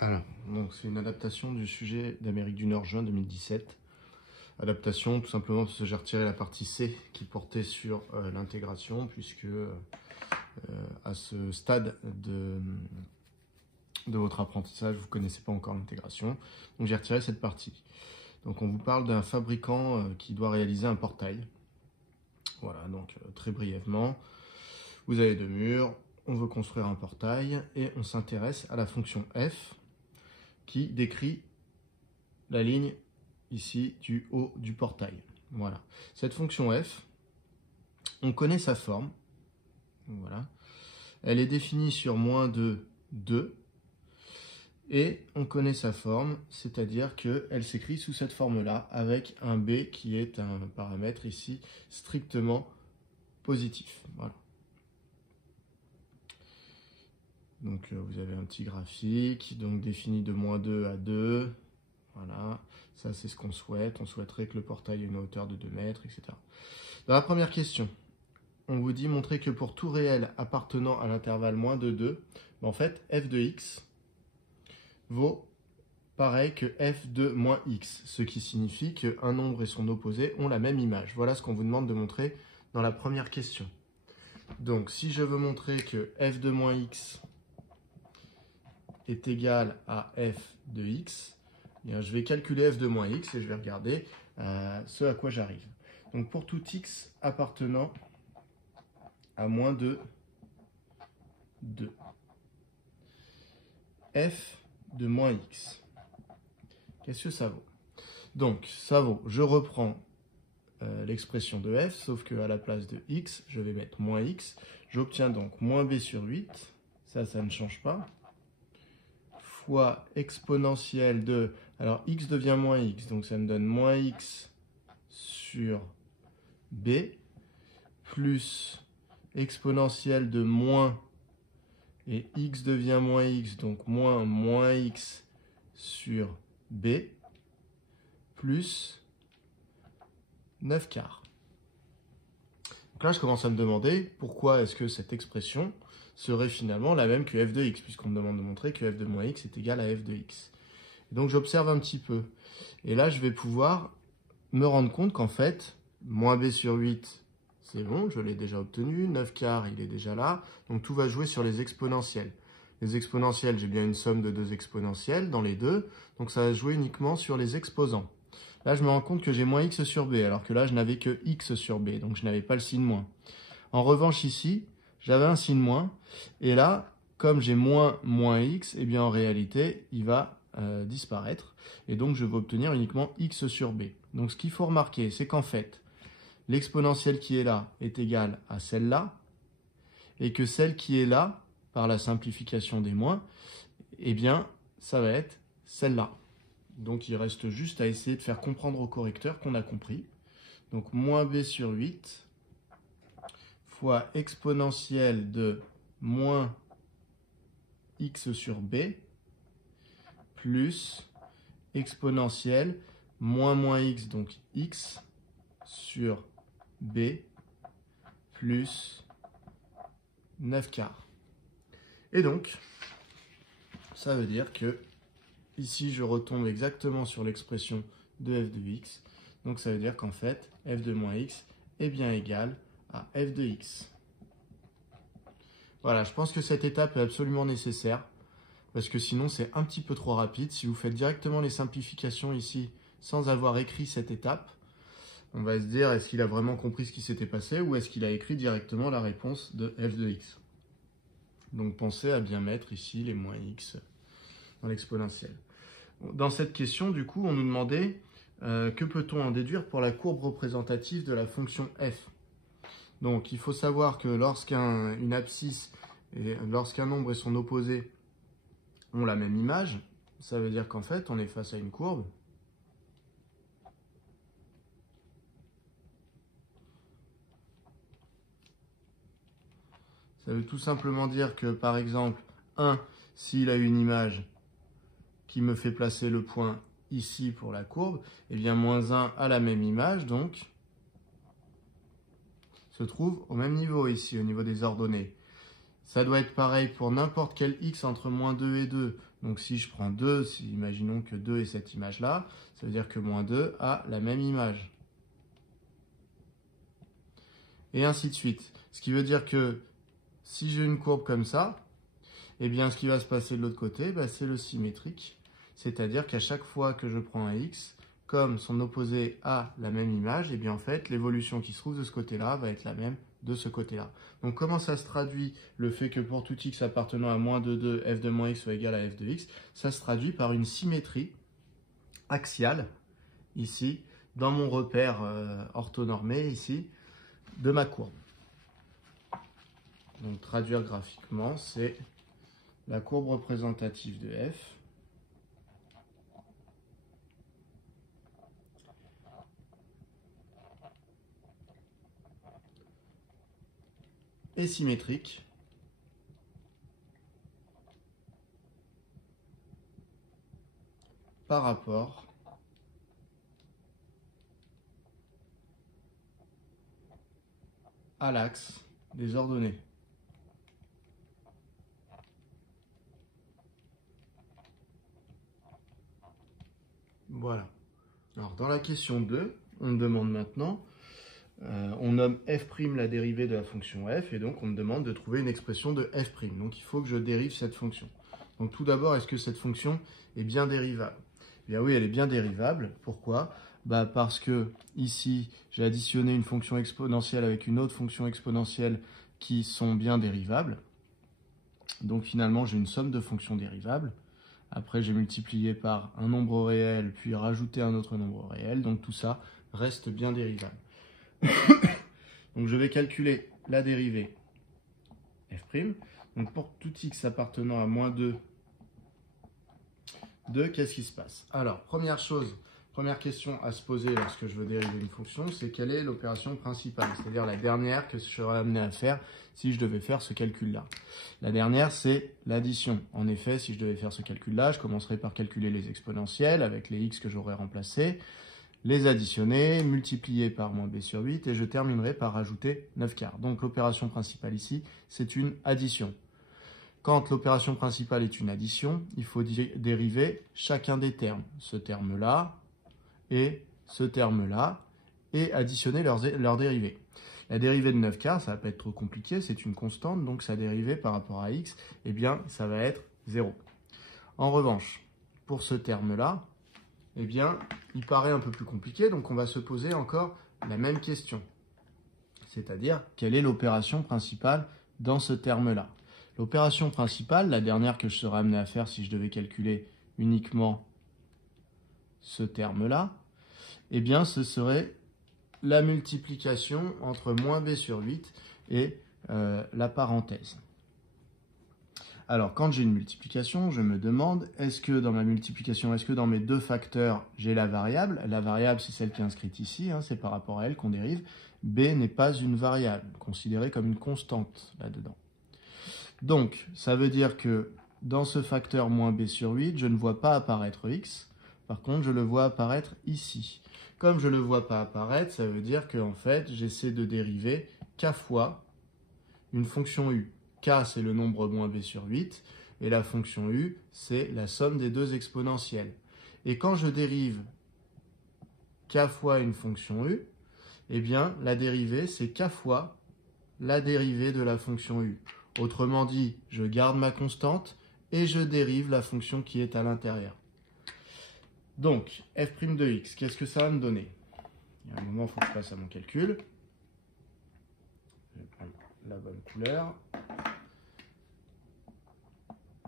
Alors, donc c'est une adaptation du sujet d'Amérique du Nord, juin 2017. Adaptation tout simplement parce que j'ai retiré la partie C qui portait sur l'intégration, puisque à ce stade de votre apprentissage, vous ne connaissez pas encore l'intégration. Donc j'ai retiré cette partie. Donc on vous parle d'un fabricant qui doit réaliser un portail. Voilà, donc très brièvement, vous avez deux murs, on veut construire un portail et on s'intéresse à la fonction f qui décrit la ligne ici du haut du portail. Voilà. Cette fonction f, on connaît sa forme. Voilà. Elle est définie sur -2, 2. Et on connaît sa forme, c'est-à-dire qu'elle s'écrit sous cette forme-là, avec un b qui est un paramètre ici strictement positif. Voilà. Donc vous avez un petit graphique, donc défini de -2 à 2. Voilà, ça c'est ce qu'on souhaite. On souhaiterait que le portail ait une hauteur de 2 mètres, etc. Dans la première question, on vous dit montrer que pour tout réel appartenant à l'intervalle -2, 2, en fait, f de x vaut pareil que f de moins x, ce qui signifie qu'un nombre et son opposé ont la même image. Voilà ce qu'on vous demande de montrer dans la première question. Donc, si je veux montrer que f de moins x est égal à f de x, eh bien, je vais calculer f de moins x et je vais regarder ce à quoi j'arrive. Donc, pour tout x appartenant à -2, 2, f de moins x, qu'est-ce que ça vaut? Donc, ça vaut, je reprends l'expression de f, sauf qu'à la place de x, je vais mettre moins x. J'obtiens donc moins b sur 8, ça ne change pas, fois exponentielle de, alors x devient moins x, donc ça me donne moins x sur b, plus exponentielle de moins, et x devient moins x, donc moins x sur b, plus 9 quarts. Donc là, je commence à me demander pourquoi est-ce que cette expression serait finalement la même que f de x, puisqu'on me demande de montrer que f de moins x est égal à f de x. Et donc j'observe un petit peu. Et là, je vais pouvoir me rendre compte qu'en fait, moins b sur 8, c'est bon, je l'ai déjà obtenu. 9 quarts, il est déjà là. Donc tout va jouer sur les exponentielles. Les exponentielles, j'ai bien une somme de deux exponentielles dans les deux. Donc ça va jouer uniquement sur les exposants. Là, je me rends compte que j'ai moins x sur b, alors que là, je n'avais que x sur b, donc je n'avais pas le signe moins. En revanche, ici, j'avais un signe moins, et là, comme j'ai moins x, eh bien en réalité, il va disparaître, et donc je vais obtenir uniquement x sur b. Donc ce qu'il faut remarquer, c'est qu'en fait, l'exponentielle qui est là est égale à celle-là, et que celle qui est là, par la simplification des moins, eh bien, ça va être celle-là. Donc il reste juste à essayer de faire comprendre au correcteur qu'on a compris. Donc moins b sur 8 fois exponentielle de moins x sur b plus exponentielle moins x, donc x sur b plus 9 quarts. Et donc, ça veut dire que ici, je retombe exactement sur l'expression de f de x. Donc, ça veut dire qu'en fait, f de moins x est bien égal à f de x. Voilà, je pense que cette étape est absolument nécessaire, parce que sinon, c'est un petit peu trop rapide. Si vous faites directement les simplifications ici, sans avoir écrit cette étape, on va se dire, est-ce qu'il a vraiment compris ce qui s'était passé, ou est-ce qu'il a écrit directement la réponse de f de x? Donc, pensez à bien mettre ici les moins x dans l'exponentielle. Dans cette question, du coup, on nous demandait que peut-on en déduire pour la courbe représentative de la fonction f. Donc, il faut savoir que lorsqu'une abscisse, lorsqu'un nombre et son opposé ont la même image, ça veut dire qu'en fait, on est face à une courbe. Ça veut tout simplement dire que, par exemple, 1, s'il a une image qui me fait placer le point ici pour la courbe, et bien moins 1 a la même image, donc se trouve au même niveau ici, au niveau des ordonnées. Ça doit être pareil pour n'importe quel x entre moins 2 et 2. Donc si je prends 2, imaginons que 2 est cette image-là, ça veut dire que moins 2 a la même image. Et ainsi de suite. Ce qui veut dire que si j'ai une courbe comme ça, eh bien ce qui va se passer de l'autre côté, c'est le symétrique. C'est-à-dire qu'à chaque fois que je prends un x, comme son opposé a la même image, eh bien en fait l'évolution qui se trouve de ce côté-là va être la même de ce côté-là. Donc comment ça se traduit le fait que pour tout x appartenant à moins de 2, f de moins x soit égal à f de x? Ça se traduit par une symétrie axiale, ici, dans mon repère orthonormé, ici, de ma courbe. Donc traduire graphiquement, c'est la courbe représentative de f est symétrique par rapport à l'axe des ordonnées. Voilà. Alors dans la question 2, on me demande maintenant, on nomme f' la dérivée de la fonction f, et donc on me demande de trouver une expression de f'. Donc il faut que je dérive cette fonction. Donc tout d'abord, est-ce que cette fonction est bien dérivable? Eh bien oui, elle est bien dérivable. Pourquoi? Parce que ici, j'ai additionné une fonction exponentielle avec une autre fonction exponentielle qui sont bien dérivables. Donc finalement, j'ai une somme de fonctions dérivables. Après, j'ai multiplié par un nombre réel, puis rajouté un autre nombre réel. Donc tout ça reste bien dérivable. Donc je vais calculer la dérivée f'. Donc pour tout x appartenant à moins 2, qu'est-ce qui se passe? Alors, première question à se poser lorsque je veux dériver une fonction, c'est quelle est l'opération principale, c'est-à-dire la dernière que je serais amené à faire si je devais faire ce calcul-là. La dernière, c'est l'addition. En effet, si je devais faire ce calcul-là, je commencerais par calculer les exponentielles avec les x que j'aurais remplacés, les additionner, multiplier par moins b sur 8, et je terminerai par rajouter 9/4. Donc l'opération principale ici, c'est une addition. Quand l'opération principale est une addition, il faut dériver chacun des termes. Ce terme-là et ce terme-là, et additionner leurs dérivés. La dérivée de 9/4, ça ne va pas être trop compliqué, c'est une constante, donc sa dérivée par rapport à x, eh bien, ça va être 0. En revanche, pour ce terme-là, eh bien, il paraît un peu plus compliqué, donc on va se poser encore la même question. C'est-à-dire, quelle est l'opération principale dans ce terme-là? L'opération principale, la dernière que je serais amené à faire si je devais calculer uniquement ce terme-là, eh bien, ce serait la multiplication entre moins b sur 8 et la parenthèse. Alors, quand j'ai une multiplication, je me demande, est-ce que dans ma multiplication, est-ce que dans mes deux facteurs, j'ai la variable? La variable, c'est celle qui est inscrite ici, hein, c'est par rapport à elle qu'on dérive. B n'est pas une variable, considérée comme une constante là-dedans. Donc, ça veut dire que dans ce facteur moins b sur 8, je ne vois pas apparaître x. Par contre, je le vois apparaître ici. Comme je ne le vois pas apparaître, ça veut dire qu'en fait, j'essaie de dériver k fois une fonction u. K, c'est le nombre moins b sur 8, et la fonction u, c'est la somme des deux exponentielles. Et quand je dérive k fois une fonction u, eh bien, la dérivée, c'est k fois la dérivée de la fonction u. Autrement dit, je garde ma constante et je dérive la fonction qui est à l'intérieur. Donc, f' de x, qu'est-ce que ça va me donner? Il y a un moment, il faut que je passe à mon calcul. Je vais prendre la bonne couleur.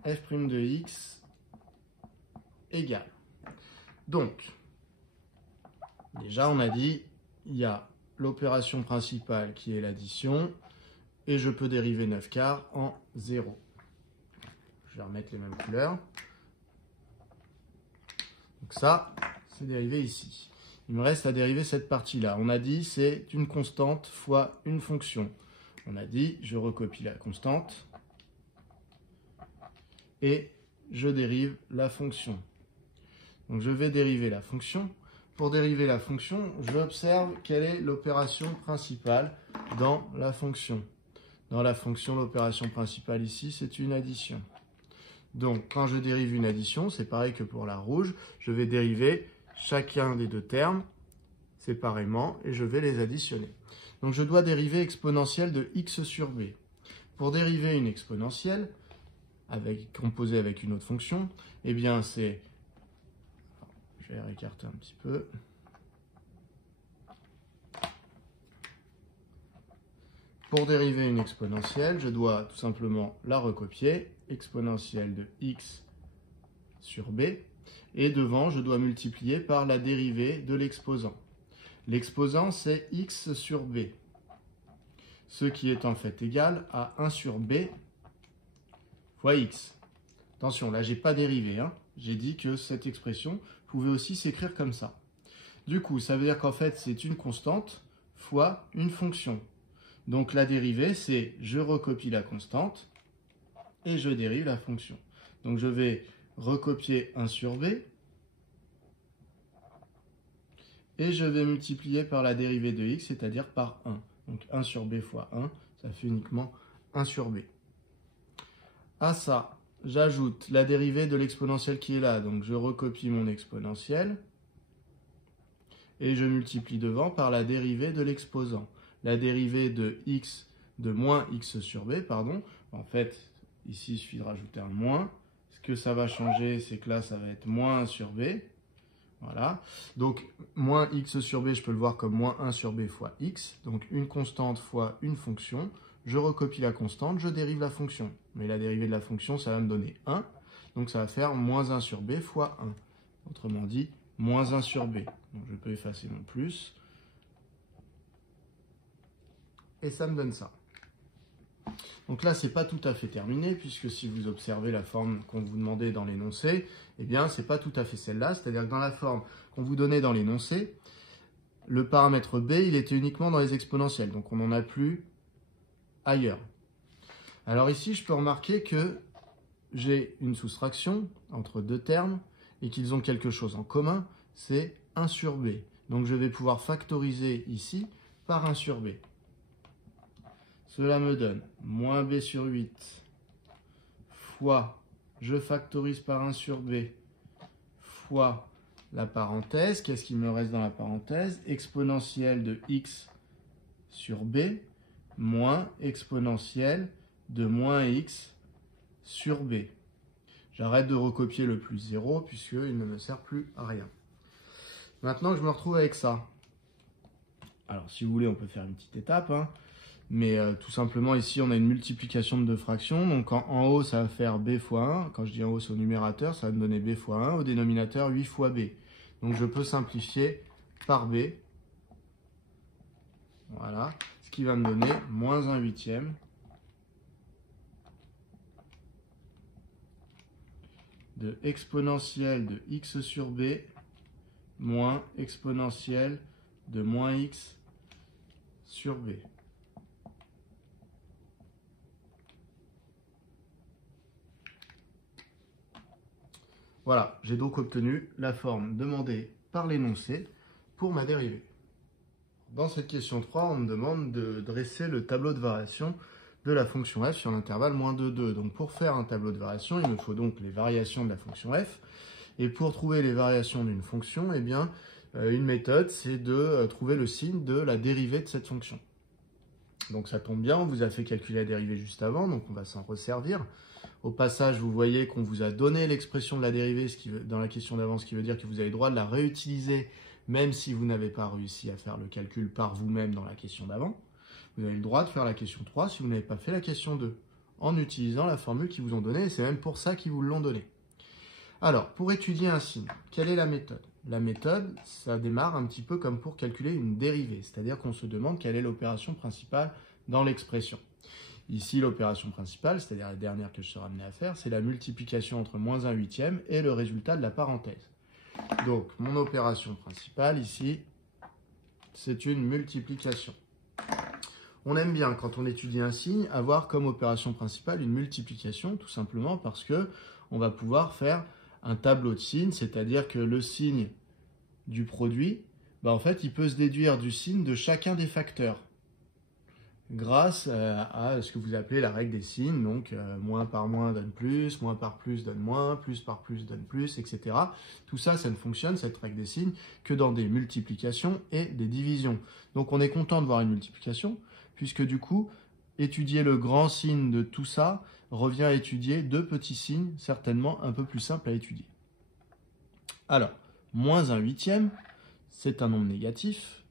f' de x égale. Donc, déjà, on a dit, il y a l'opération principale qui est l'addition, et je peux dériver 9/4 en 0. Je vais remettre les mêmes couleurs. Donc ça, c'est dérivé ici. Il me reste à dériver cette partie-là. On a dit c'est une constante fois une fonction. On a dit, je recopie la constante et je dérive la fonction. Donc je vais dériver la fonction. Pour dériver la fonction, j'observe quelle est l'opération principale dans la fonction. Dans la fonction, l'opération principale ici, c'est une addition. Donc, quand je dérive une addition, c'est pareil que pour la rouge, je vais dériver chacun des deux termes séparément et je vais les additionner. Donc, je dois dériver exponentielle de x sur b. Pour dériver une exponentielle, composée avec une autre fonction, eh bien, c'est... Je vais écarter un petit peu. Pour dériver une exponentielle, je dois tout simplement la recopier, exponentielle de x sur b, et devant, je dois multiplier par la dérivée de l'exposant. L'exposant, c'est x sur b, ce qui est en fait égal à 1 sur b fois x. Attention, là, je n'ai pas dérivé, hein. J'ai dit que cette expression pouvait aussi s'écrire comme ça. Du coup, ça veut dire qu'en fait, c'est une constante fois une fonction. Donc la dérivée, c'est je recopie la constante et je dérive la fonction. Donc je vais recopier 1 sur b et je vais multiplier par la dérivée de x, c'est-à-dire par 1. Donc 1 sur b fois 1, ça fait uniquement 1 sur b. À ça, j'ajoute la dérivée de l'exponentielle qui est là. Donc je recopie mon exponentielle et je multiplie devant par la dérivée de l'exposant. La dérivée de x de moins x sur b, pardon. En fait, ici, il suffit de rajouter un moins. Ce que ça va changer, c'est que là, ça va être moins 1 sur b. Voilà. Donc, moins x sur b, je peux le voir comme moins 1 sur b fois x. Donc, une constante fois une fonction. Je recopie la constante, je dérive la fonction. Mais la dérivée de la fonction, ça va me donner 1. Donc, ça va faire moins 1 sur b fois 1. Autrement dit, moins 1 sur b. Donc, je peux effacer mon plus. Et ça me donne ça. Donc là, c'est pas tout à fait terminé, puisque si vous observez la forme qu'on vous demandait dans l'énoncé, eh bien, c'est pas tout à fait celle-là. C'est-à-dire que dans la forme qu'on vous donnait dans l'énoncé, le paramètre b, il était uniquement dans les exponentielles. Donc on n'en a plus ailleurs. Alors ici, je peux remarquer que j'ai une soustraction entre deux termes et qu'ils ont quelque chose en commun, c'est 1 sur b. Donc je vais pouvoir factoriser ici par 1 sur b. Cela me donne moins b sur 8 fois, je factorise par 1 sur b, fois la parenthèse. Qu'est-ce qu'il me reste dans la parenthèse? Exponentielle de x sur b, moins exponentielle de moins x sur b. J'arrête de recopier le plus 0, puisqu'il ne me sert plus à rien. Maintenant, je me retrouve avec ça. Alors, si vous voulez, on peut faire une petite étape, hein. Mais tout simplement, ici, on a une multiplication de deux fractions. Donc, en haut, ça va faire b fois 1. Quand je dis en haut, c'est au numérateur, ça va me donner b fois 1. Au dénominateur, 8 fois b. Donc, je peux simplifier par b. Voilà. Ce qui va me donner moins 1 huitième de exponentielle de x sur b moins exponentielle de moins x sur b. Voilà, j'ai donc obtenu la forme demandée par l'énoncé pour ma dérivée. Dans cette question 3, on me demande de dresser le tableau de variation de la fonction f sur l'intervalle moins 2, 2. Donc pour faire un tableau de variation, il me faut donc les variations de la fonction f. Et pour trouver les variations d'une fonction, eh bien, une méthode, c'est de trouver le signe de la dérivée de cette fonction. Donc ça tombe bien, on vous a fait calculer la dérivée juste avant, donc on va s'en resservir. Au passage, vous voyez qu'on vous a donné l'expression de la dérivée dans la question d'avant, ce qui veut dire que vous avez le droit de la réutiliser, même si vous n'avez pas réussi à faire le calcul par vous-même dans la question d'avant. Vous avez le droit de faire la question 3 si vous n'avez pas fait la question 2, en utilisant la formule qu'ils vous ont donnée, et c'est même pour ça qu'ils vous l'ont donnée. Alors, pour étudier un signe, quelle est la méthode? La méthode, ça démarre un petit peu comme pour calculer une dérivée, c'est-à-dire qu'on se demande quelle est l'opération principale dans l'expression. Ici, l'opération principale, c'est-à-dire la dernière que je serai amené à faire, c'est la multiplication entre moins 1 huitième et le résultat de la parenthèse. Donc, mon opération principale ici, c'est une multiplication. On aime bien, quand on étudie un signe, avoir comme opération principale une multiplication, tout simplement parce que on va pouvoir faire un tableau de signes, c'est-à-dire que le signe du produit, en fait, il peut se déduire du signe de chacun des facteurs. grâce à ce que vous appelez la règle des signes. Donc, moins par moins donne plus, moins par plus donne moins, plus par plus donne plus, etc. Tout ça, ça ne fonctionne, cette règle des signes, que dans des multiplications et des divisions. Donc, on est content de voir une multiplication, puisque du coup, étudier le grand signe de tout ça revient à étudier deux petits signes, certainement un peu plus simples à étudier. Alors, moins 1/8, c'est un nombre négatif.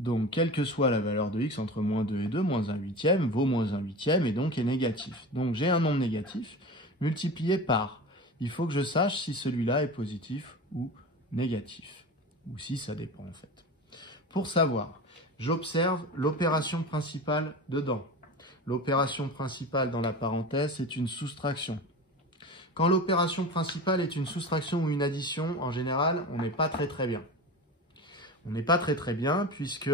Donc, quelle que soit la valeur de x entre moins 2 et 2, moins 1/8 vaut moins 1/8 et donc est négatif. Donc, j'ai un nombre négatif multiplié par. Il faut que je sache si celui-là est positif ou négatif. Ou si ça dépend en fait. Pour savoir, j'observe l'opération principale dedans. L'opération principale dans la parenthèse, c'est une soustraction. Quand l'opération principale est une soustraction ou une addition, en général, on n'est pas très bien. On n'est pas très bien puisque,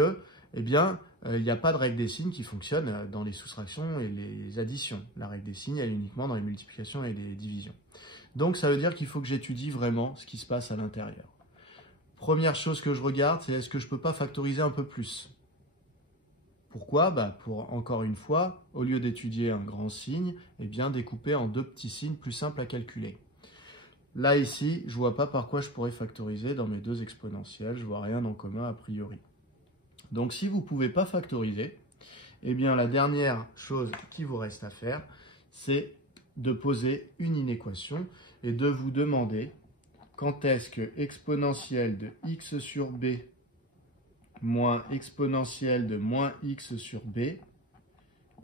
eh bien, il n'y a pas de règle des signes qui fonctionne dans les soustractions et les additions. La règle des signes, elle est uniquement dans les multiplications et les divisions. Donc, ça veut dire qu'il faut que j'étudie vraiment ce qui se passe à l'intérieur. Première chose que je regarde, c'est est-ce que je ne peux pas factoriser un peu plus? Pourquoi? Pour, encore une fois, au lieu d'étudier un grand signe, eh bien, découper en deux petits signes plus simples à calculer. Là, ici, je ne vois pas par quoi je pourrais factoriser dans mes deux exponentielles. Je ne vois rien en commun a priori. Donc, si vous ne pouvez pas factoriser, eh bien, la dernière chose qui vous reste à faire, c'est de poser une inéquation et de vous demander quand est-ce que exponentielle de x sur b moins exponentielle de moins x sur b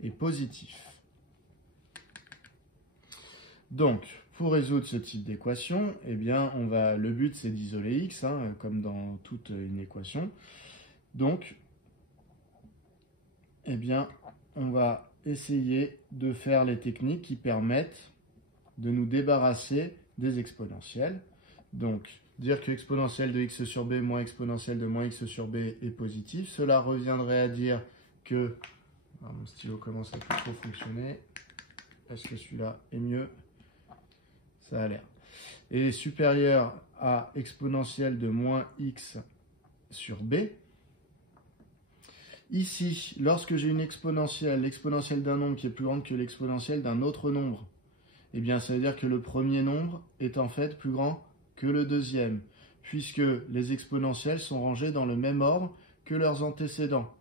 est positif. Donc, pour résoudre ce type d'équation, eh bien, le but c'est d'isoler x, comme dans toute une équation. Donc, eh bien, on va essayer de faire les techniques qui permettent de nous débarrasser des exponentielles. Donc, dire que exponentielle de x sur b moins exponentielle de moins x sur b est positif, cela reviendrait à dire que... Alors, mon stylo commence à plus trop fonctionner. Est-ce que celui-là est mieux? Ça a l'air. Et supérieur à exponentielle de moins x sur b. Ici, lorsque j'ai une exponentielle, l'exponentielle d'un nombre qui est plus grande que l'exponentielle d'un autre nombre, eh bien, ça veut dire que le premier nombre est en fait plus grand que le deuxième, puisque les exponentielles sont rangées dans le même ordre que leurs antécédents.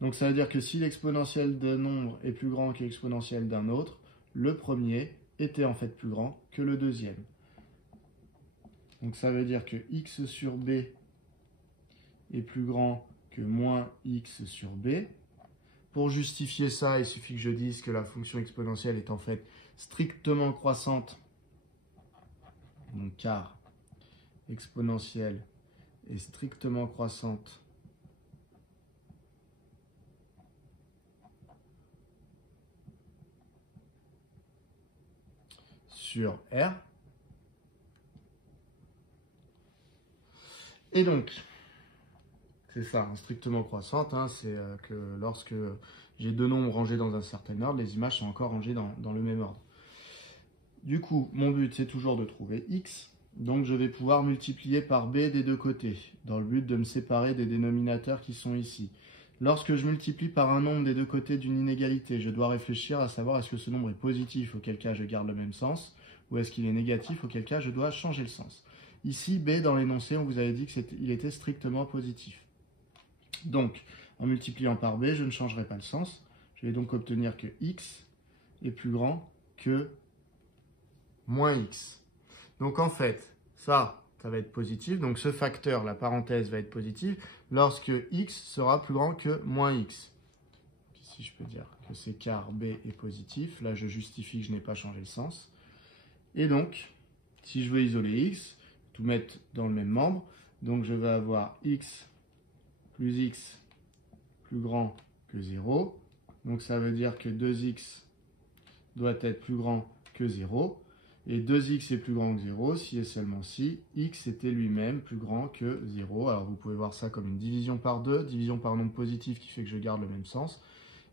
Donc ça veut dire que si l'exponentielle d'un nombre est plus grand que l'exponentielle d'un autre, le premier était en fait plus grand que le deuxième. Donc ça veut dire que x sur b est plus grand que moins x sur b. Pour justifier ça, il suffit que je dise que la fonction exponentielle est en fait strictement croissante, donc car exponentielle est strictement croissante sur R. Et donc, c'est ça, strictement croissante, c'est que lorsque j'ai deux nombres rangés dans un certain ordre, les images sont encore rangées dans le même ordre. Du coup, mon but, c'est toujours de trouver x. Donc, je vais pouvoir multiplier par b des deux côtés, dans le but de me séparer des dénominateurs qui sont ici. Lorsque je multiplie par un nombre des deux côtés d'une inégalité, je dois réfléchir à savoir est-ce que ce nombre est positif, auquel cas je garde le même sens, ou est-ce qu'il est négatif, auquel cas je dois changer le sens. Ici, b, dans l'énoncé, on vous avait dit qu'il était strictement positif. Donc, en multipliant par b, je ne changerai pas le sens. Je vais donc obtenir que x est plus grand que moins x. Donc en fait, ça va être positif. Donc ce facteur, la parenthèse, va être positive lorsque x sera plus grand que moins x. Ici, je peux dire que c'est car b est positif. Là, je justifie que je n'ai pas changé le sens. Et donc, si je veux isoler x, tout mettre dans le même membre, donc je vais avoir x plus x plus grand que 0. Donc ça veut dire que 2x doit être plus grand que 0. Et 2x est plus grand que 0 si et seulement si x était lui-même plus grand que 0. Alors vous pouvez voir ça comme une division par 2, division par nombre positif qui fait que je garde le même sens.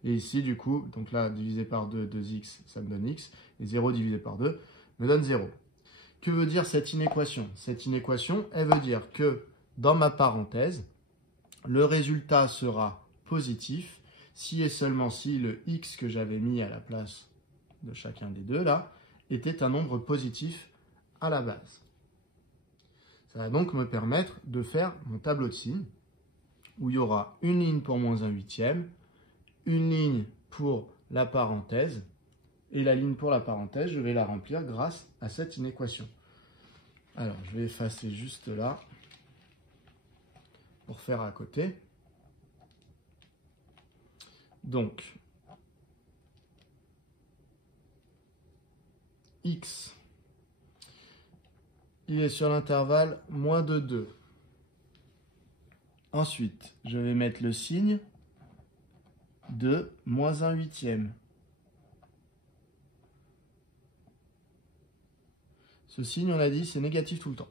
Et ici du coup, donc là divisé par 2, 2x, ça me donne x. Et 0 divisé par 2 me donne 0. Que veut dire cette inéquation? Cette inéquation, elle veut dire que dans ma parenthèse, le résultat sera positif si et seulement si le x que j'avais mis à la place de chacun des deux là était un nombre positif à la base. Ça va donc me permettre de faire mon tableau de signes où il y aura une ligne pour moins 1/8, une ligne pour la parenthèse, et la ligne pour la parenthèse, je vais la remplir grâce à cette inéquation. Alors, je vais effacer juste là pour faire à côté. Donc, x, il est sur l'intervalle moins de 2. Ensuite, je vais mettre le signe de moins 1/8. Ce signe, on a dit, c'est négatif tout le temps.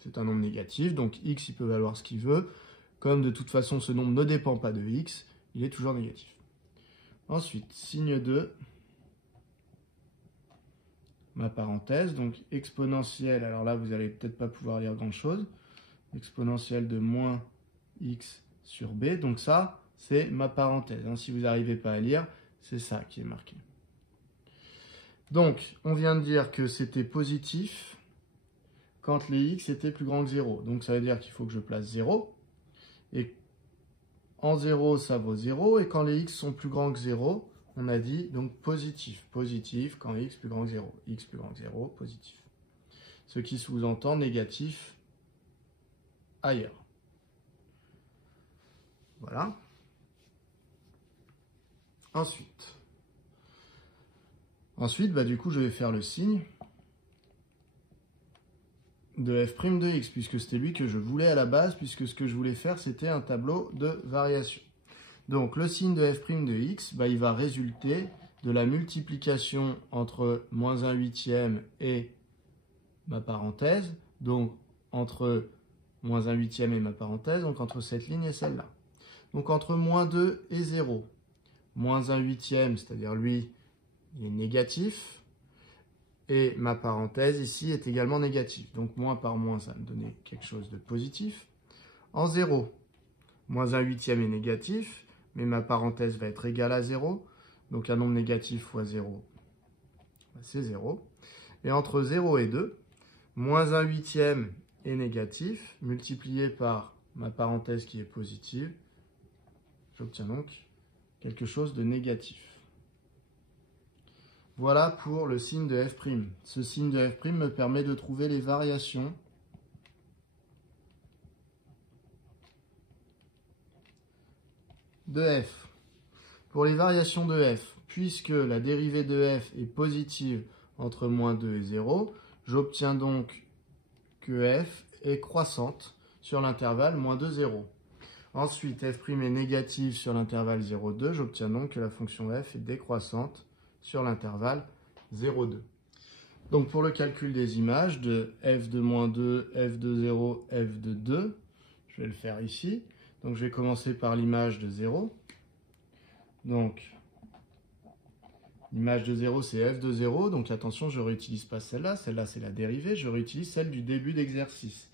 C'est un nombre négatif, donc x, il peut valoir ce qu'il veut. Comme de toute façon, ce nombre ne dépend pas de x, il est toujours négatif. Ensuite, signe de ma parenthèse, donc exponentielle. Alors là, vous n'allez peut-être pas pouvoir lire grand-chose. Exponentielle de moins x sur b. Donc ça, c'est ma parenthèse. Si vous n'arrivez pas à lire, c'est ça qui est marqué. Donc, on vient de dire que c'était positif quand les x étaient plus grands que 0. Donc, ça veut dire qu'il faut que je place 0. Et en 0, ça vaut 0. Et quand les x sont plus grands que 0, on a dit donc positif. Positif quand x plus grand que 0. X plus grand que 0, positif. Ce qui sous-entend négatif ailleurs. Voilà. Ensuite, du coup, je vais faire le signe de f' de x, puisque c'était lui que je voulais à la base, puisque ce que je voulais faire, c'était un tableau de variation. Donc, le signe de f' de x, il va résulter de la multiplication entre moins 1/8 et ma parenthèse, donc entre moins 1/8 et ma parenthèse, donc entre cette ligne et celle-là. Donc, entre moins 2 et 0, moins 1/8, c'est-à-dire lui, il est négatif, et ma parenthèse ici est également négative. Donc moins par moins, ça va me donner quelque chose de positif. En 0, moins 1/8 est négatif, mais ma parenthèse va être égale à 0. Donc un nombre négatif fois 0, c'est 0. Et entre 0 et 2, moins 1/8 est négatif, multiplié par ma parenthèse qui est positive. J'obtiens donc quelque chose de négatif. Voilà pour le signe de f'. Ce signe de f' me permet de trouver les variations de f. Pour les variations de f, puisque la dérivée de f est positive entre moins 2 et 0, j'obtiens donc que f est croissante sur l'intervalle moins 2, 0. Ensuite, f' est négative sur l'intervalle 0, 2, j'obtiens donc que la fonction f est décroissante sur l'intervalle 0, 2. Donc pour le calcul des images de f de moins 2, f de 0, f de 2, je vais le faire ici. Donc je vais commencer par l'image de 0. Donc l'image de 0 c'est f de 0, donc attention, je ne réutilise pas celle-là, celle-là c'est la dérivée, je réutilise celle du début d'exercice.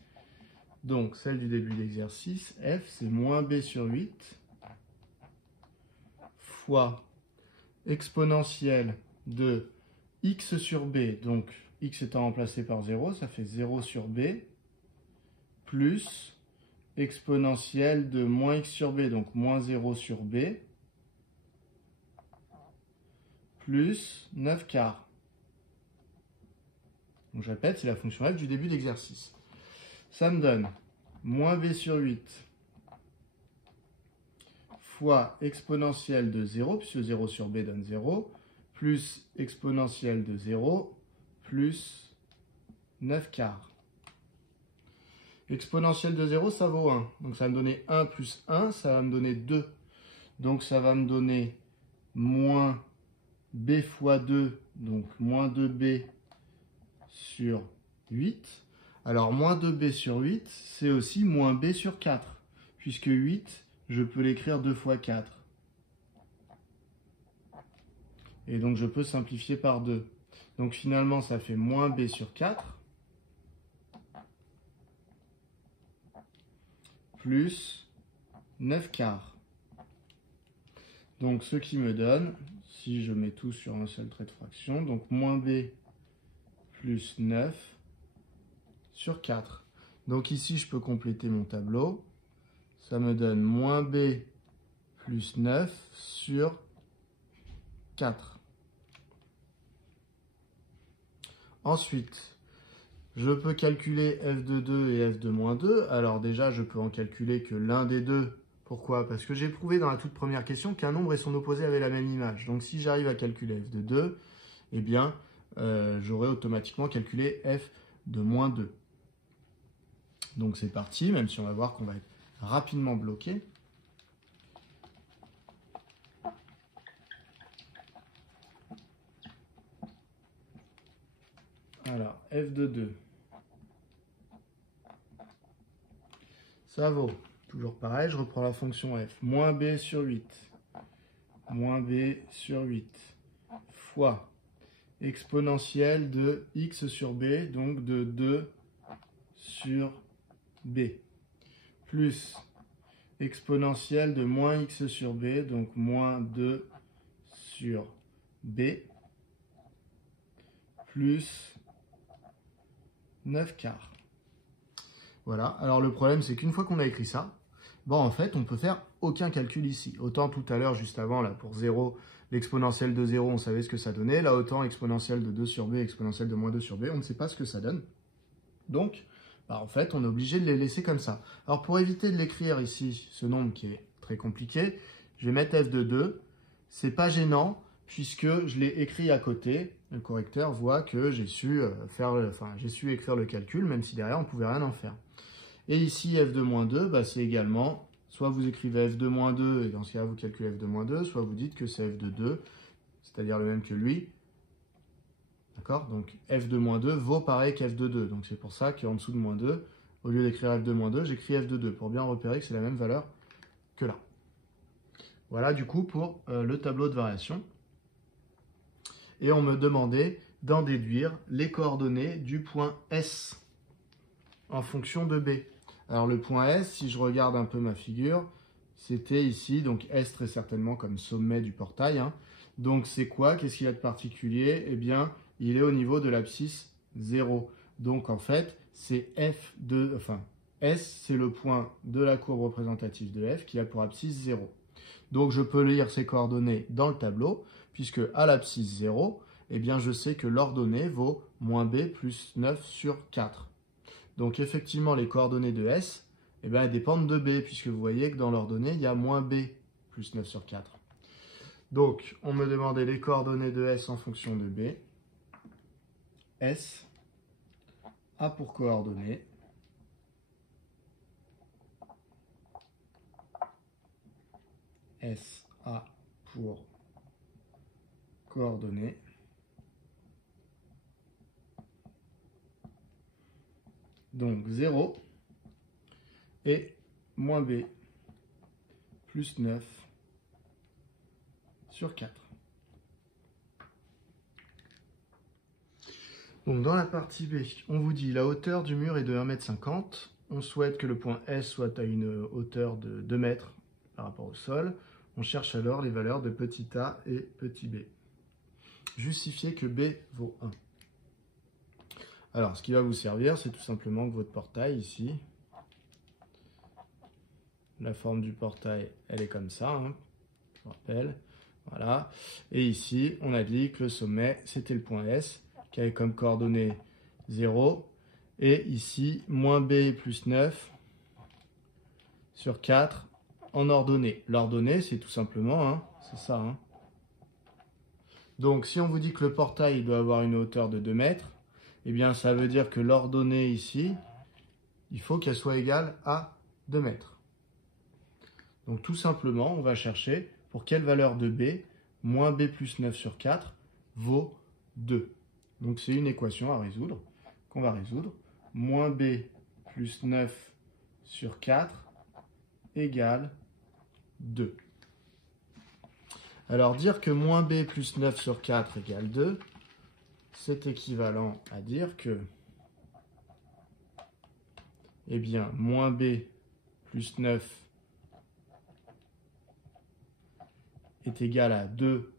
Donc celle du début d'exercice, f c'est moins b sur 8 fois exponentielle de x sur b, donc x étant remplacé par 0, ça fait 0 sur b, plus exponentielle de moins x sur b, donc moins 0 sur b, plus 9 quarts. Donc je répète, c'est la fonction f du début d'exercice. Ça me donne moins b sur 8 fois exponentielle de 0, puisque 0 sur b donne 0, plus exponentielle de 0, plus 9 quarts. Exponentielle de 0, ça vaut 1. Donc ça va me donner 1 plus 1, ça va me donner 2. Donc ça va me donner moins b fois 2, donc moins 2b sur 8. Alors moins 2b sur 8, c'est aussi moins b sur 4, puisque 8, je peux l'écrire 2 fois 4. Et donc je peux simplifier par 2. Donc finalement, ça fait moins b sur 4, plus 9 quarts. Donc ce qui me donne, si je mets tout sur un seul trait de fraction, donc moins b plus 9 sur 4. Donc ici, je peux compléter mon tableau. Ça me donne moins b plus 9 sur 4. Ensuite, je peux calculer f de 2 et f de moins 2. Alors déjà, je peux en calculer que l'un des deux. Pourquoi? Parce que j'ai prouvé dans la toute première question qu'un nombre et son opposé avaient la même image. Donc si j'arrive à calculer f de 2, eh bien, j'aurai automatiquement calculé f de moins 2. Donc c'est parti, même si on va voir qu'on va être rapidement bloqué. Alors, f de 2. Ça vaut, toujours pareil, je reprends la fonction f. Moins b sur 8. Moins b sur 8. Fois exponentielle de x sur b, donc de 2 sur b. Plus exponentielle de moins x sur b, donc moins 2 sur b. Plus 9 quarts. Voilà, alors le problème c'est qu'une fois qu'on a écrit ça, bon en fait on peut faire aucun calcul ici. Autant tout à l'heure, juste avant, là pour 0, l'exponentielle de 0, on savait ce que ça donnait. Là autant exponentielle de 2 sur b, exponentielle de moins 2 sur b, on ne sait pas ce que ça donne. Donc, en fait, on est obligé de les laisser comme ça. Alors pour éviter de l'écrire ici, ce nombre qui est très compliqué, je vais mettre f de 2. C'est pas gênant, puisque je l'ai écrit à côté. Le correcteur voit que j'ai su écrire le calcul, même si derrière on ne pouvait rien en faire. Et ici, f de moins 2, c'est également, soit vous écrivez f de moins 2, et dans ce cas-là, vous calculez f de moins 2, soit vous dites que c'est f de 2, c'est-à-dire le même que lui. D'accord? Donc f de moins 2 vaut pareil qu'f de 2. Donc c'est pour ça qu'en dessous de moins 2, au lieu d'écrire f de moins 2, j'écris f de 2, pour bien repérer que c'est la même valeur que là. Voilà du coup pour le tableau de variation. Et on me demandait d'en déduire les coordonnées du point S en fonction de B. Alors le point S, si je regarde un peu ma figure, c'était ici, donc S très certainement comme sommet du portail. Hein. Donc c'est quoi? Qu'est-ce qu'il y a de particulier? Eh bien, il est au niveau de l'abscisse 0. Donc en fait, c'est S, c'est le point de la courbe représentative de F qui a pour abscisse 0. Donc je peux lire ces coordonnées dans le tableau, puisque à l'abscisse 0, eh bien je sais que l'ordonnée vaut moins b plus 9 sur 4. Donc effectivement, les coordonnées de S, eh bien, elles dépendent de b, puisque vous voyez que dans l'ordonnée, il y a moins b plus 9 sur 4. Donc, on me demandait les coordonnées de S en fonction de b. S a pour coordonnées S a pour coordonnées donc 0 et moins b plus 9 sur 4. Donc dans la partie B, on vous dit la hauteur du mur est de 1,50 m. On souhaite que le point S soit à une hauteur de 2 mètres par rapport au sol. On cherche alors les valeurs de petit a et petit b. Justifiez que b vaut 1. Alors, ce qui va vous servir, c'est tout simplement que votre portail, ici, la forme du portail, elle est comme ça, hein, je vous rappelle. Voilà. Et ici, on a dit que le sommet, c'était le point S, qui avait comme coordonnées 0. Et ici, moins b plus 9 sur 4 en ordonnée. L'ordonnée, c'est tout simplement, hein, c'est ça. Hein. Donc, si on vous dit que le portail doit avoir une hauteur de 2 mètres, eh bien, ça veut dire que l'ordonnée ici, il faut qu'elle soit égale à 2 mètres. Donc, tout simplement, on va chercher pour quelle valeur de b, moins b plus 9 sur 4 vaut 2. Donc, c'est une équation à résoudre, qu'on va résoudre. Moins b plus 9 sur 4 égale 2. Alors, dire que moins b plus 9 sur 4 égale 2, c'est équivalent à dire que, eh bien, moins b plus 9 est égal à 2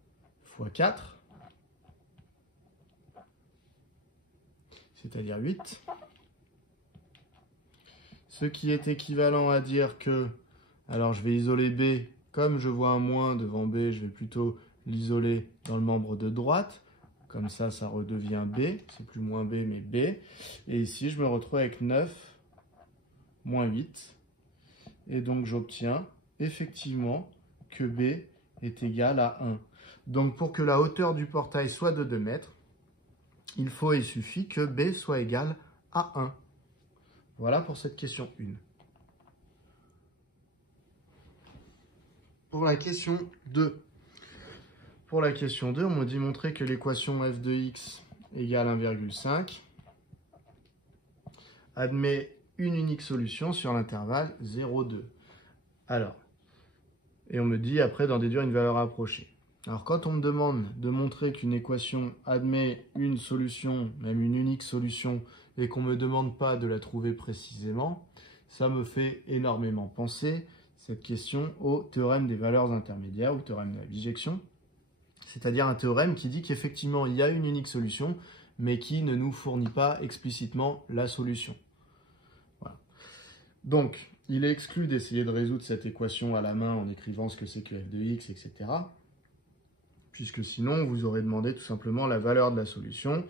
fois 4, c'est-à-dire 8. Ce qui est équivalent à dire que, alors je vais isoler B, comme je vois un moins devant B, je vais plutôt l'isoler dans le membre de droite. Comme ça, ça redevient B, c'est plus moins B, mais B. Et ici, je me retrouve avec 9 moins 8. Et donc, j'obtiens effectivement que B est égal à 1. Donc, pour que la hauteur du portail soit de 2 mètres, il suffit que B soit égal à 1. Voilà pour cette question 1. Pour la question 2. Pour la question 2, on m'a dit montrer que l'équation f de x égale 1,5 admet une unique solution sur l'intervalle 0,2. Alors, et on me dit après d'en déduire une valeur approchée. Alors quand on me demande de montrer qu'une équation admet une solution, même une unique solution, et qu'on ne me demande pas de la trouver précisément, ça me fait énormément penser, cette question, au théorème des valeurs intermédiaires, ou théorème de la bijection, c'est-à-dire un théorème qui dit qu'effectivement il y a une unique solution, mais qui ne nous fournit pas explicitement la solution. Voilà. Donc, il est exclu d'essayer de résoudre cette équation à la main en écrivant ce que c'est que f de x, etc. Puisque sinon, vous aurez demandé tout simplement la valeur de la solution,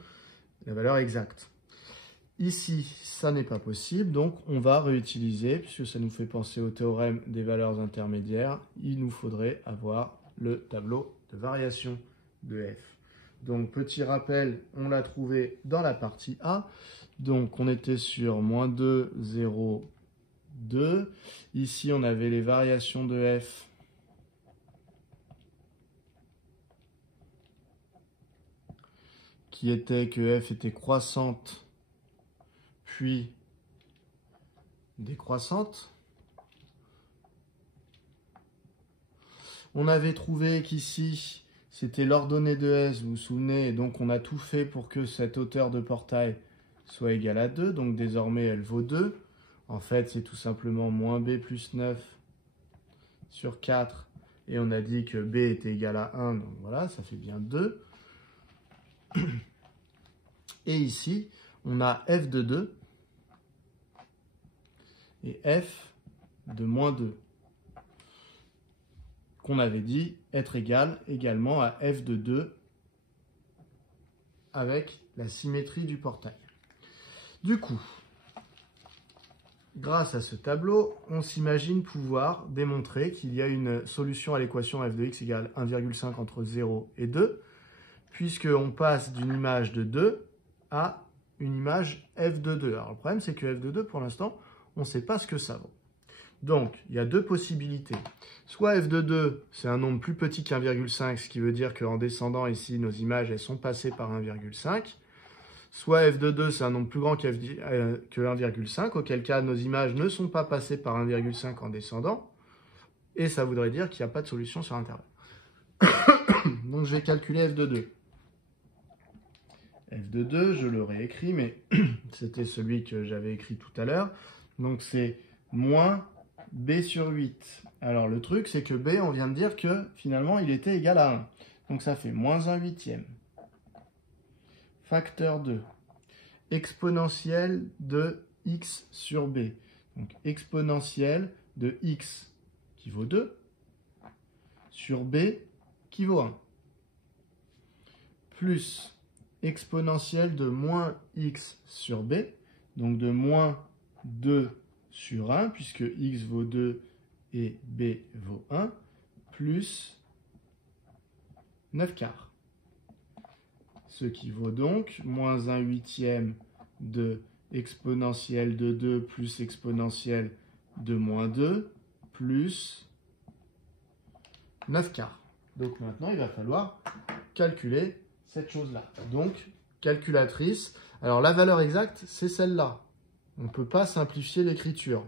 la valeur exacte. Ici, ça n'est pas possible, donc on va réutiliser, puisque ça nous fait penser au théorème des valeurs intermédiaires, il nous faudrait avoir le tableau de variation de f. Donc, petit rappel, on l'a trouvé dans la partie A. Donc, on était sur moins 2, 0, 2. Ici, on avait les variations de f qui étaient que f était croissante puis décroissante. On avait trouvé qu'ici, c'était l'ordonnée de S, vous vous souvenez, et donc on a tout fait pour que cette hauteur de portail soit égale à 2, donc désormais elle vaut 2. En fait, c'est tout simplement moins B plus 9 sur 4, et on a dit que B était égal à 1, donc voilà, ça fait bien 2. Et ici, on a f de 2 et f de moins 2, qu'on avait dit être égal également à f de 2 avec la symétrie du portail. Du coup, grâce à ce tableau, on s'imagine pouvoir démontrer qu'il y a une solution à l'équation f de x égale 1,5 entre 0 et 2, puisqu'on passe d'une image de 2 à une image f de 2. Alors le problème, c'est que f de 2, pour l'instant, on ne sait pas ce que ça vaut. Donc, il y a deux possibilités. Soit f de 2, c'est un nombre plus petit qu'1,5, ce qui veut dire qu'en descendant ici, nos images, elles sont passées par 1,5. Soit f de 2, c'est un nombre plus grand que 1,5, auquel cas nos images ne sont pas passées par 1,5 en descendant. Et ça voudrait dire qu'il n'y a pas de solution sur intervalle. Donc, je vais calculer f de 2. f de 2, je le réécris, mais c'était celui que j'avais écrit tout à l'heure. Donc, c'est moins b sur 8. Alors, le truc, c'est que b, on vient de dire que, finalement, il était égal à 1. Donc, ça fait moins 1 huitième. Facteur 2. Exponentielle de x sur b. Donc, exponentielle de x qui vaut 2 sur b qui vaut 1. Plus exponentielle de moins x sur b, donc de moins 2 sur 1, puisque x vaut 2 et b vaut 1, plus 9 quarts. Ce qui vaut donc moins 1 huitième de exponentielle de 2 plus exponentielle de moins 2, plus 9 quarts. Donc maintenant, il va falloir calculer cette chose-là. Donc, calculatrice. Alors, la valeur exacte, c'est celle-là. On ne peut pas simplifier l'écriture.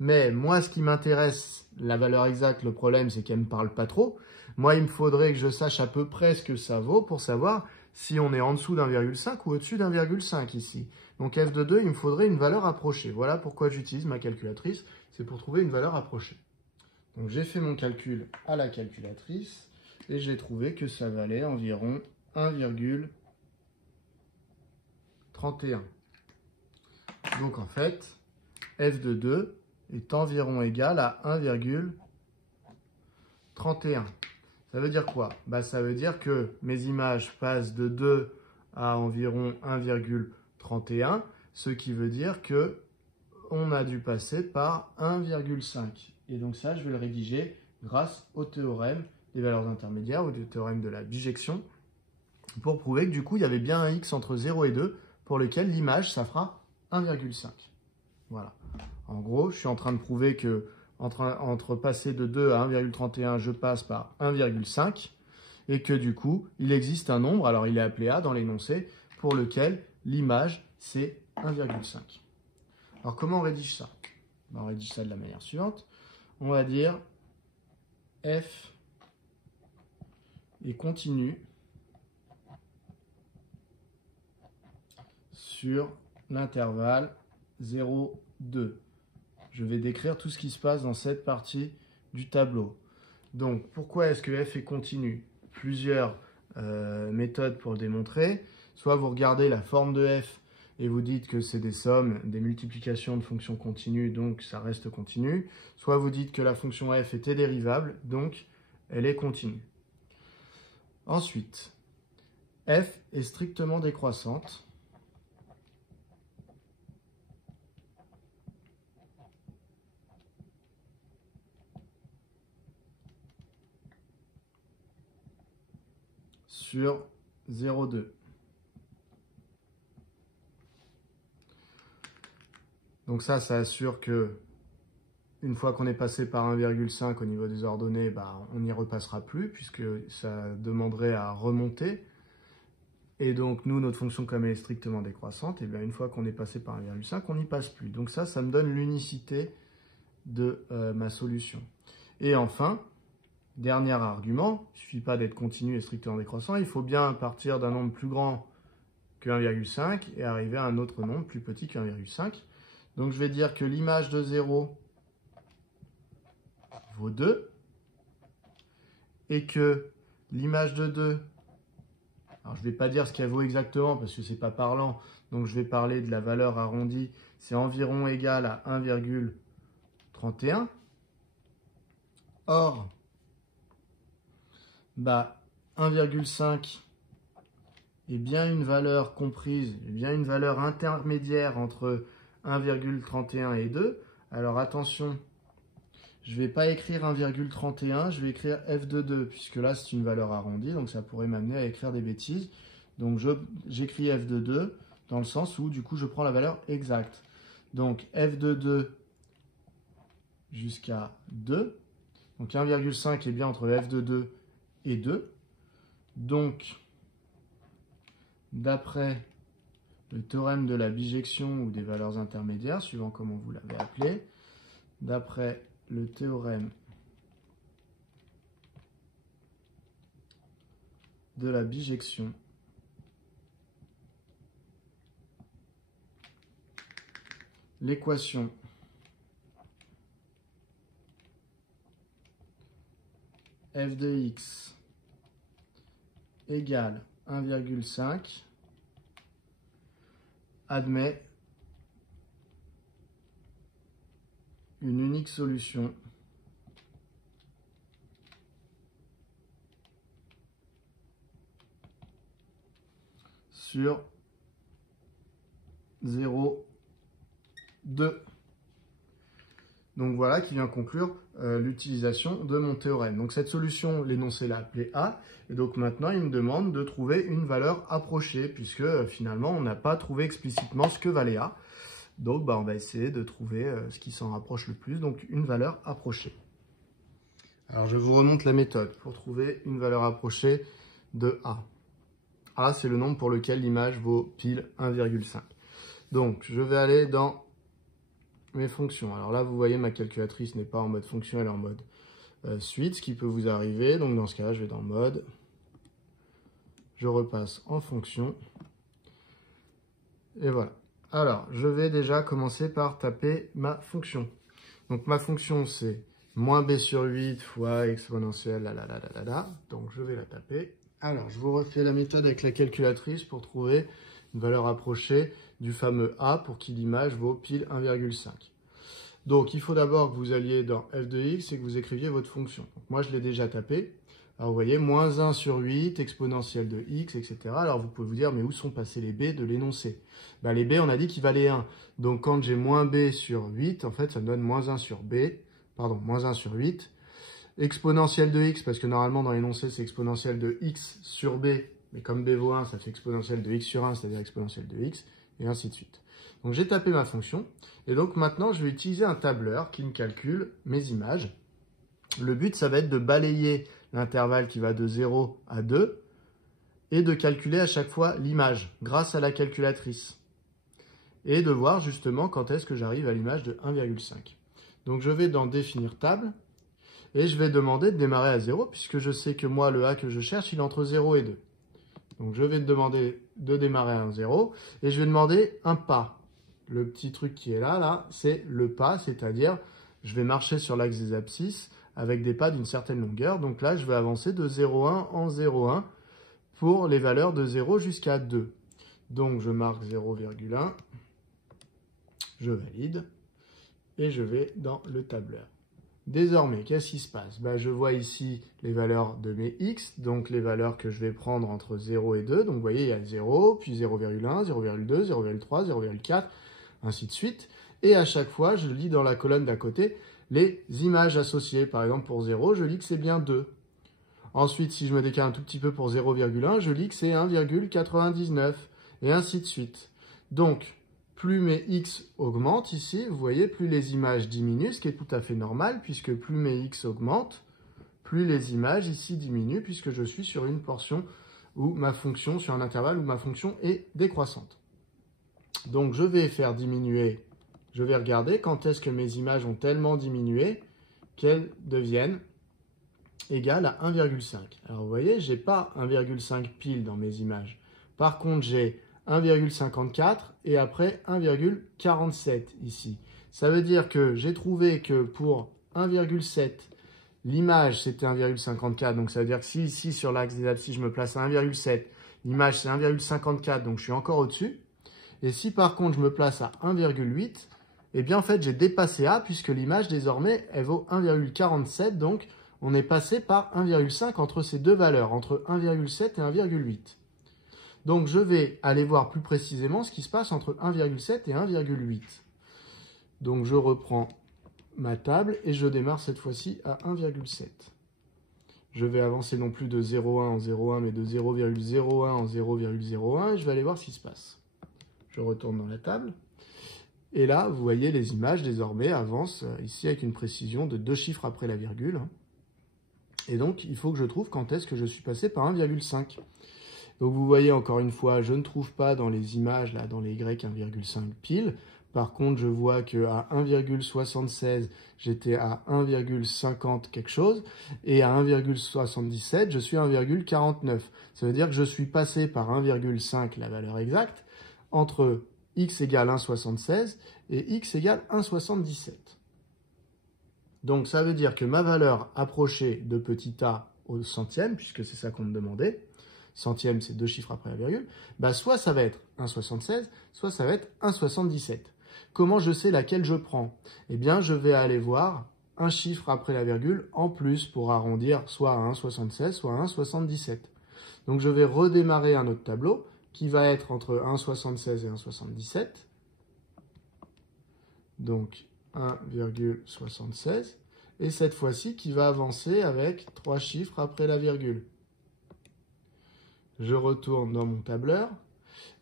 Mais moi, ce qui m'intéresse, la valeur exacte, le problème, c'est qu'elle ne me parle pas trop. Moi, il me faudrait que je sache à peu près ce que ça vaut pour savoir si on est en dessous d'1,5 ou au-dessus d'1,5 ici. Donc, f de 2, il me faudrait une valeur approchée. Voilà pourquoi j'utilise ma calculatrice. C'est pour trouver une valeur approchée. Donc, j'ai fait mon calcul à la calculatrice. Et j'ai trouvé que ça valait environ 1,31. Donc en fait, f de 2 est environ égal à 1,31. Ça veut dire quoi? Ça veut dire que mes images passent de 2 à environ 1,31, ce qui veut dire que on a dû passer par 1,5. Et donc ça, je vais le rédiger grâce au théorème des valeurs intermédiaires ou du théorème de la bijection pour prouver que du coup, il y avait bien un x entre 0 et 2 pour lequel l'image, ça fera 1,5. Voilà. En gros, je suis en train de prouver que entre passer de 2 à 1,31, je passe par 1,5 et que du coup, il existe un nombre, alors il est appelé A dans l'énoncé, pour lequel l'image, c'est 1,5. Alors, comment on rédige ça? On rédige ça de la manière suivante. On va dire f est continu sur l'intervalle 0, 2. Je vais décrire tout ce qui se passe dans cette partie du tableau. Donc, pourquoi est-ce que f est continu? Plusieurs méthodes pour le démontrer. Soit vous regardez la forme de f et vous dites que c'est des sommes, des multiplications de fonctions continues, donc ça reste continu. Soit vous dites que la fonction f était dérivable, donc elle est continue. Ensuite, f est strictement décroissante. Sur 0,2. Donc ça assure que une fois qu'on est passé par 1,5 au niveau des ordonnées, on n'y repassera plus puisque ça demanderait à remonter. Et donc nous, notre fonction comme elle est strictement décroissante, et bien une fois qu'on est passé par 1,5, on n'y passe plus. Donc ça me donne l'unicité de ma solution. Et enfin, dernier argument, il ne suffit pas d'être continu et strictement décroissant, il faut bien partir d'un nombre plus grand que 1,5 et arriver à un autre nombre plus petit que 1,5. Donc je vais dire que l'image de 0 vaut 2 et que l'image de 2, alors je ne vais pas dire ce qu'elle vaut exactement parce que ce n'est pas parlant, donc je vais parler de la valeur arrondie, c'est environ égal à 1,31. Or, 1,5 est bien une valeur comprise, est bien une valeur intermédiaire entre 1,31 et 2. Alors attention, je ne vais pas écrire 1,31, je vais écrire f de 2, puisque là c'est une valeur arrondie, donc ça pourrait m'amener à écrire des bêtises. Donc j'écris f de 2 dans le sens où du coup je prends la valeur exacte. Donc f de 2 jusqu'à 2. Donc 1,5 est bien entre f de 2 et 2. Donc, d'après le théorème de la bijection ou des valeurs intermédiaires, suivant comment vous l'avez appelé, d'après le théorème de la bijection, l'équation f de x égale 1,5 admet une unique solution sur 0, 2. Donc voilà qui vient conclure l'utilisation de mon théorème. Donc cette solution, l'énoncé l'a appelée A. Et donc maintenant, il me demande de trouver une valeur approchée, puisque finalement, on n'a pas trouvé explicitement ce que valait A. Donc on va essayer de trouver ce qui s'en rapproche le plus, donc une valeur approchée. Alors je vous remonte la méthode pour trouver une valeur approchée de A. A, c'est le nombre pour lequel l'image vaut pile 1,5. Donc je vais aller dans mes fonctions. Alors là, vous voyez, ma calculatrice n'est pas en mode fonction, elle est en mode suite, ce qui peut vous arriver. Donc dans ce cas-là, je vais dans mode, je repasse en fonction, et voilà. Alors, je vais déjà commencer par taper ma fonction. Donc ma fonction, c'est moins b sur 8 fois exponentielle, donc je vais la taper. Alors, je vous refais la méthode avec la calculatrice pour trouver une valeur approchée du fameux a pour qui l'image vaut pile 1,5. Donc, il faut d'abord que vous alliez dans f de x et que vous écriviez votre fonction. Donc, moi, je l'ai déjà tapé. Alors, vous voyez, moins 1 sur 8, exponentielle de x, etc. Alors, vous pouvez vous dire, mais où sont passés les b de l'énoncé? Ben, les b, on a dit qu'ils valaient 1. Donc, quand j'ai moins b sur 8, en fait, ça me donne moins 1 sur b. Pardon, moins 1 sur 8. Exponentielle de x, parce que normalement, dans l'énoncé, c'est exponentielle de x sur b. Mais comme b vaut 1, ça fait exponentielle de x sur 1, c'est-à-dire exponentielle de x, et ainsi de suite. Donc, j'ai tapé ma fonction. Et donc, maintenant, je vais utiliser un tableur qui me calcule mes images. Le but, ça va être de balayer l'intervalle qui va de 0 à 2 et de calculer à chaque fois l'image grâce à la calculatrice. Et de voir justement quand est-ce que j'arrive à l'image de 1,5. Donc, je vais dans définir table et je vais demander de démarrer à 0 puisque je sais que moi, le a que je cherche, il est entre 0 et 2. Donc, je vais te demander de démarrer à 0 et je vais demander un pas. Le petit truc qui est là, c'est le pas, c'est-à-dire je vais marcher sur l'axe des abscisses avec des pas d'une certaine longueur. Donc là, je vais avancer de 0,1 en 0,1 pour les valeurs de 0 jusqu'à 2. Donc, je marque 0,1, je valide et je vais dans le tableur. Désormais, qu'est-ce qui se passe? Je vois ici les valeurs de mes x, donc les valeurs que je vais prendre entre 0 et 2. Donc, vous voyez, il y a 0, puis 0,1, 0,2, 0,3, 0,4, ainsi de suite. Et à chaque fois, je lis dans la colonne d'à côté les images associées. Par exemple, pour 0, je lis que c'est bien 2. Ensuite, si je me décale un tout petit peu pour 0,1, je lis que c'est 1,99, et ainsi de suite. Donc, plus mes x augmentent ici, vous voyez, plus les images diminuent, ce qui est tout à fait normal, puisque plus mes x augmentent, plus les images ici diminuent, puisque je suis sur une portion où ma fonction, sur un intervalle où ma fonction est décroissante. Donc, je vais faire diminuer, je vais regarder quand est-ce que mes images ont tellement diminué qu'elles deviennent égales à 1,5. Alors, vous voyez, je n'ai pas 1,5 pile dans mes images. Par contre, j'ai 1,54 et après 1,47 ici. Ça veut dire que j'ai trouvé que pour 1,7, l'image c'était 1,54. Donc ça veut dire que si ici sur l'axe des abscisses je me place à 1,7, l'image c'est 1,54, donc je suis encore au-dessus. Et si par contre je me place à 1,8, eh bien en fait j'ai dépassé A puisque l'image désormais elle vaut 1,47. Donc on est passé par 1,5 entre ces deux valeurs, entre 1,7 et 1,8. Donc, je vais aller voir plus précisément ce qui se passe entre 1,7 et 1,8. Donc, je reprends ma table et je démarre cette fois-ci à 1,7. Je vais avancer non plus de 0,1 en 0,1, mais de 0,01 en 0,01 et je vais aller voir ce qui se passe. Je retourne dans la table. Et là, vous voyez, les images désormais avancent ici avec une précision de 2 chiffres après la virgule. Et donc, il faut que je trouve quand est-ce que je suis passé par 1,5. Donc vous voyez encore une fois, je ne trouve pas dans les images, là, dans les Y, 1,5 pile. Par contre, je vois qu'à 1,76, j'étais à 1,50 quelque chose. Et à 1,77, je suis à 1,49. Ça veut dire que je suis passé par 1,5, la valeur exacte, entre x égale 1,76 et x égale 1,77. Donc ça veut dire que ma valeur approchée de petit a au centième, puisque c'est ça qu'on me demandait, centième, c'est 2 chiffres après la virgule, soit ça va être 1,76, soit ça va être 1,77. Comment je sais laquelle je prends? Eh bien, je vais aller voir un chiffre après la virgule en plus pour arrondir soit à 1,76, soit à 1,77. Donc, je vais redémarrer un autre tableau qui va être entre 1,76 et 1,77. Donc, 1,76. Et cette fois-ci, qui va avancer avec 3 chiffres après la virgule. Je retourne dans mon tableur.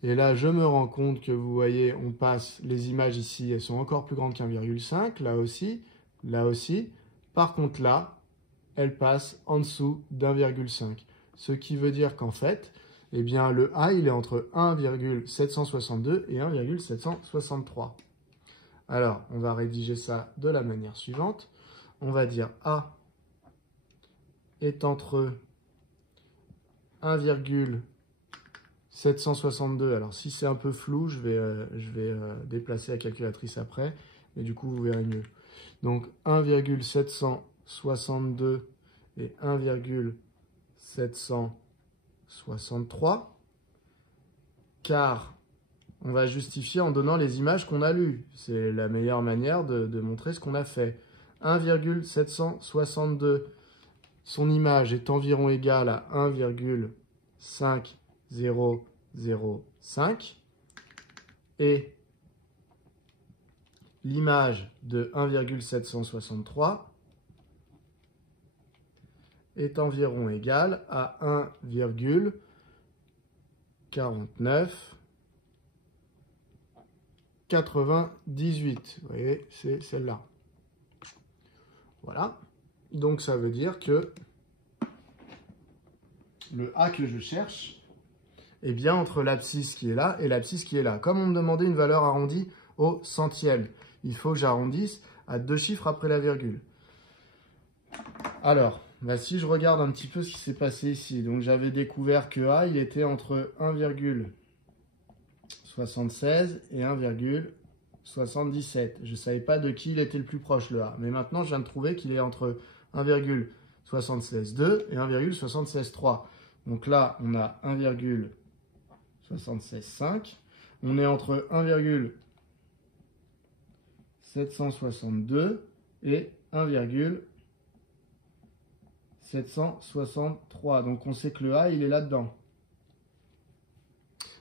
Et là, je me rends compte que vous voyez, on passe, les images ici, elles sont encore plus grandes qu'1,5. Là aussi, là aussi. Par contre, là, elles passent en dessous d'1,5. Ce qui veut dire qu'en fait, eh bien, le A, il est entre 1,762 et 1,763. Alors, on va rédiger ça de la manière suivante. On va dire A est entre 1,762. Alors, si c'est un peu flou, je vais déplacer la calculatrice après. Mais du coup, vous verrez mieux. Donc 1,762 et 1,763. Car on va justifier en donnant les images qu'on a lues. C'est la meilleure manière de montrer ce qu'on a fait. 1,762, son image est environ égale à 1,5005 et l'image de 1,763 est environ égale à 1,4998. Vous voyez, c'est celle-là. Voilà. Donc ça veut dire que le A que je cherche est bien entre l'abscisse qui est là et l'abscisse qui est là. Comme on me demandait une valeur arrondie au centième, il faut que j'arrondisse à 2 chiffres après la virgule. Alors, si je regarde un petit peu ce qui s'est passé ici, donc j'avais découvert que A, il était entre 1,76 et 1,77. Je ne savais pas de qui il était le plus proche, le A. Mais maintenant, je viens de trouver qu'il est entre 1,762 et 1,763. Donc là, on a 1,765. On est entre 1,762 et 1,763. Donc on sait que le A, il est là-dedans.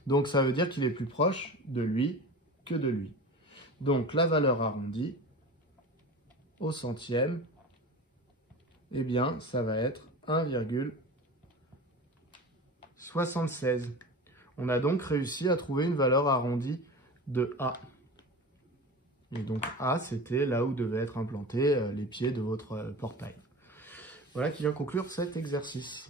Donc ça veut dire qu'il est plus proche de lui que de lui. Donc la valeur arrondie au centième, eh bien ça va être 1,76. On a donc réussi à trouver une valeur arrondie de A. Et donc A, c'était là où devaient être implantés les pieds de votre portail. Voilà qui vient conclure cet exercice.